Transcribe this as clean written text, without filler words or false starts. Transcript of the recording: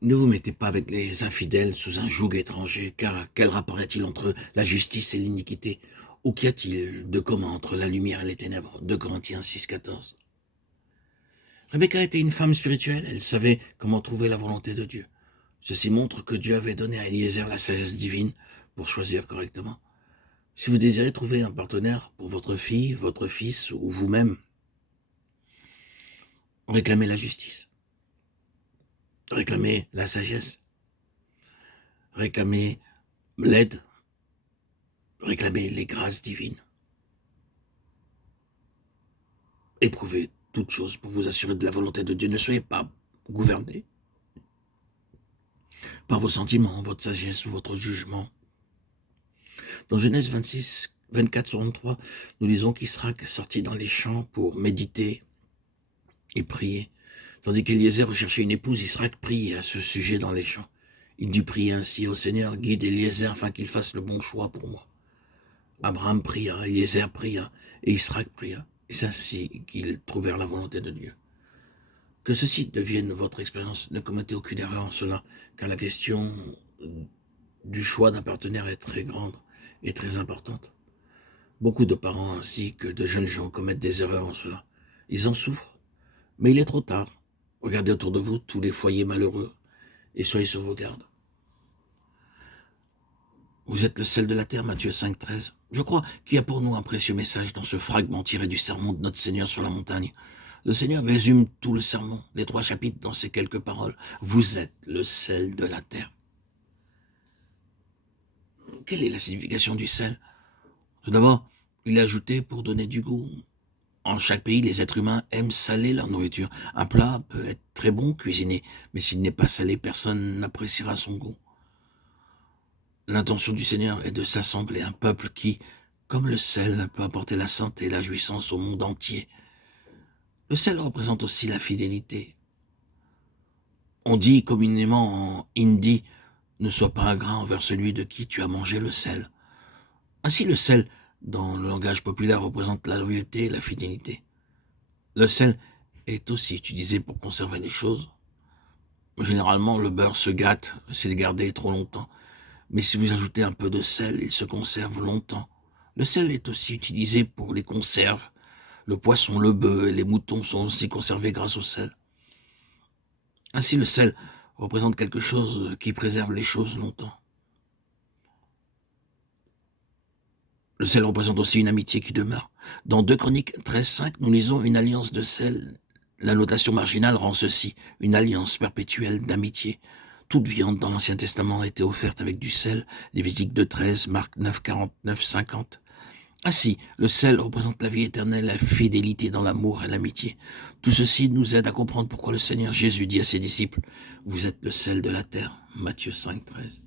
Ne vous mettez pas avec les infidèles sous un joug étranger, car quel rapport y a-t-il entre la justice et l'iniquité? Ou qu'y a-t-il de commun entre la lumière et les ténèbres? 2 Corinthiens 6,14. Rebecca était une femme spirituelle, elle savait comment trouver la volonté de Dieu. Ceci montre que Dieu avait donné à Eliezer la sagesse divine pour choisir correctement. Si vous désirez trouver un partenaire pour votre fille, votre fils ou vous-même, réclamez la justice, réclamez la sagesse, réclamez l'aide, réclamez les grâces divines. Éprouvez toutes choses pour vous assurer de la volonté de Dieu. Ne soyez pas gouverné par vos sentiments, votre sagesse ou votre jugement. Dans Genèse 26, 24-63, nous lisons qu'Israël sortit dans les champs pour méditer et prier. Tandis qu'Éliezer recherchait une épouse, Israël priait à ce sujet dans les champs. Il dut prier ainsi au Seigneur, guide Éliezer afin qu'il fasse le bon choix pour moi. Abraham pria, Éliezer pria, et Israël pria. Et c'est ainsi qu'ils trouvèrent la volonté de Dieu. Que ceci devienne votre expérience. Ne commettez aucune erreur en cela, car la question du choix d'un partenaire est très grande et très importante. Beaucoup de parents ainsi que de jeunes gens commettent des erreurs en cela. Ils en souffrent, mais il est trop tard. Regardez autour de vous tous les foyers malheureux et soyez sur vos gardes. Vous êtes le sel de la terre, Matthieu 5,13. Je crois qu'il y a pour nous un précieux message dans ce fragment tiré du sermon de notre Seigneur sur la montagne. Le Seigneur résume tout le sermon, les 3 chapitres, dans ces quelques paroles. Vous êtes le sel de la terre. Quelle est la signification du sel? Tout d'abord, il est ajouté pour donner du goût. En chaque pays, les êtres humains aiment saler leur nourriture. Un plat peut être très bon cuisiné, mais s'il n'est pas salé, personne n'appréciera son goût. L'intention du Seigneur est de s'assembler un peuple qui, comme le sel, peut apporter la santé et la jouissance au monde entier. Le sel représente aussi la fidélité. On dit communément en hindi, ne sois pas ingrat envers celui de qui tu as mangé le sel. Ainsi, le sel, dans le langage populaire, représente la loyauté et la fidélité. Le sel est aussi utilisé pour conserver les choses. Généralement, le beurre se gâte s'il est gardé trop longtemps. Mais si vous ajoutez un peu de sel, il se conserve longtemps. Le sel est aussi utilisé pour les conserves. Le poisson, le bœuf et les moutons sont aussi conservés grâce au sel. Ainsi, le sel représente quelque chose qui préserve les choses longtemps. Le sel représente aussi une amitié qui demeure. Dans 2 Chroniques 13,5, nous lisons une alliance de sel. La notation marginale rend ceci, une alliance perpétuelle d'amitié. Toute viande dans l'Ancien Testament était offerte avec du sel. Lévitique 2,13, Marc 9, 49, 50. Ainsi, le sel représente la vie éternelle, la fidélité dans l'amour et l'amitié. Tout ceci nous aide à comprendre pourquoi le Seigneur Jésus dit à ses disciples, « Vous êtes le sel de la terre » Matthieu 5, 13.